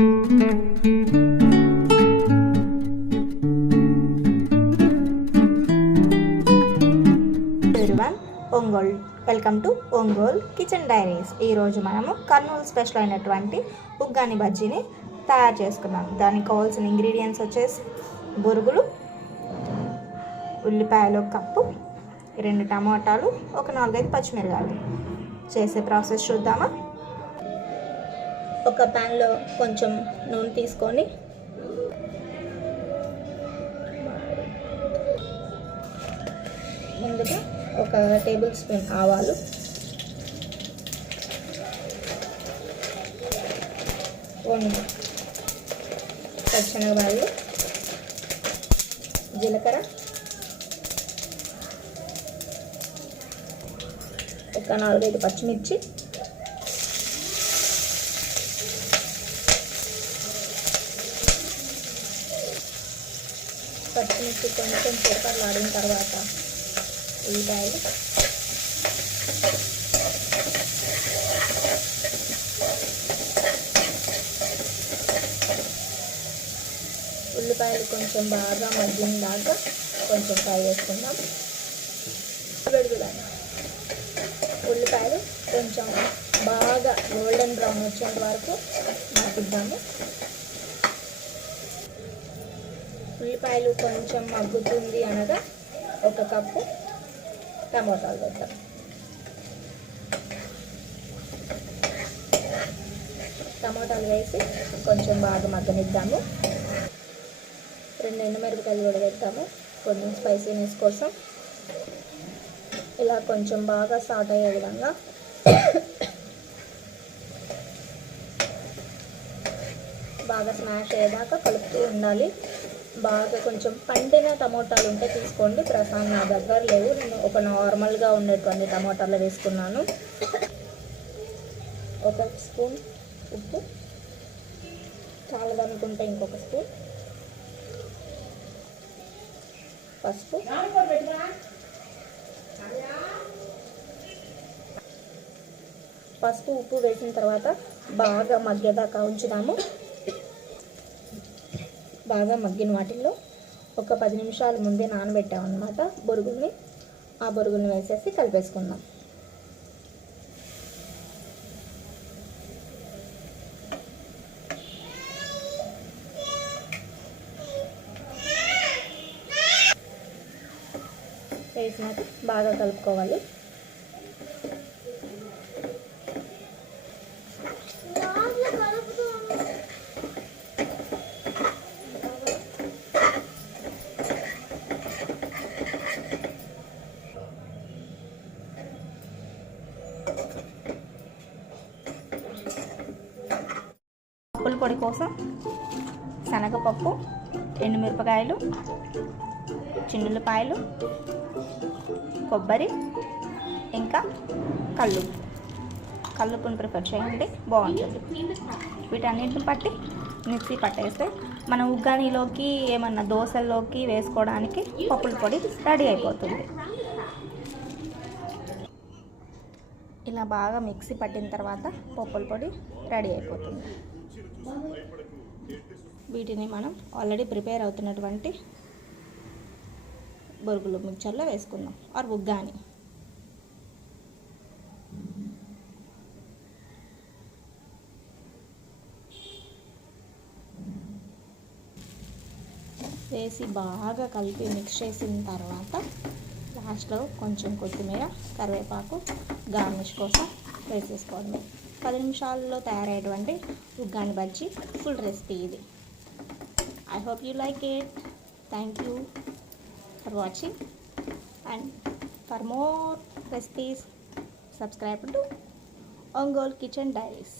One Ongole welcome to Ongole kitchen diaries ఈరోజు మనము Kurnool special అయినటువంటి ఉగ్గాని బజ్జీని తయారు చేసుకున్నాం దానికి కావాల్సిన ఇంగ్రీడియంట్స్ వచ్చేసి బొరుగులు ఉల్లిపాయలు కప్పు రెండు టమాటాలు ఒక నాలుగైదు పచ్చిమిరకాయలు. చేసే ప్రాసెస్ చూద్దామా? ఒక ప్యాన్లో కొంచెం నూనె తీసుకొని ముందుగా ఒక టేబుల్ స్పూన్ ఆవాలు. రెండు జీలకర్ర. ఒక నాలుగైదు పచ్చిమిర్చి. పచ్చిమిర్చి కొంచెం చిరకలాడిన తర్వాత ఉల్లిపాయలు ఉల్లిపాయలు కొంచెం బాగా మగ్గిన దాకా కొంచెం ఫ్రై చేసుకుందాం. ఉల్లిపాయలు కొంచెం బాగా గోల్డెన్ బ్రౌన్ వచ్చేంత వరకు మగ్గిద్దాము ఉల్లిపాయలు కొంచెం మగ్గుతుంది అనగా ఒక కప్పు టమోటాలు వేద్దాం. టమోటాలు వేసి కొంచెం బాగా మగ్గనిద్దాము. రెండు ఎండుమిరపకాయలు కూడా వేద్దాము. కొంచెం స్పైసీనెస్ కోసం. ఇలా కొంచెం బాగా స్టార్ట్ అయ్యే విధంగా బాగా స్మాష్ అయ్యేదాకా కలుపుతూ ఉండాలి. బాగా కొంచెం పండిన టమోటాలు ఉంటే తీసుకోండి. ప్రసాద్ నా దగ్గర లేవు. నేను ఒక నార్మల్గా ఉండేటువంటి టమోటాలు వేసుకున్నాను. ఒక స్పూన్ ఉప్పు. చాలదనుకుంటే ఇంకొక స్పూన్. పసుపు. పసుపు ఉప్పు వేసిన తర్వాత బాగా మగ్గేదాకా ఉంచుదాము. బాగా మగ్గిన వాటిల్లో ఒక పది నిమిషాల ముందే నానబెట్టామన్నమాట. బొరుగుల్ని ఆ బొరుగుల్ని వేసేసి కలిపేసుకుందాం. వేసినాక బాగా కలుపుకోవాలి. పప్పుల పొడి కోసం శనగపప్పు ఎండుమిరపకాయలు చిన్నులపాయలు కొబ్బరి ఇంకా కళ్ళు. కళ్ళుప్పును ప్రిఫర్ చేయండి బాగుంటుంది. వీటన్నిటిని పట్టి మిక్సీ పట్టేస్తే మనం ఉగ్గానీలోకి ఏమన్నా దోశల్లోకి వేసుకోవడానికి పప్పుల పొడి రెడీ అయిపోతుంది. ఇలా బాగా మిక్సీ పట్టిన తర్వాత పప్పుల పొడి రెడీ అయిపోతుంది. వీటిని మనం ఆల్రెడీ ప్రిపేర్ అవుతున్నటువంటి బొరుగులు మిక్చర్లో వేసుకుందాం. ఆర్ ఉగ్గాని. వేసి బాగా కలిపి మిక్స్ చేసిన తర్వాత లాస్ట్లో కొంచెం కొత్తిమీర కరివేపాకు గార్నిష్ కోసం వేసేసుకోవడమే. పది నిమిషాల్లో తయారయ్యేటువంటి ఉగ్గాని బజ్జి ఫుల్ రెసిపీ ఇది. I hope you like it thank you for watching and for more recipes subscribe to Ongole kitchen diaries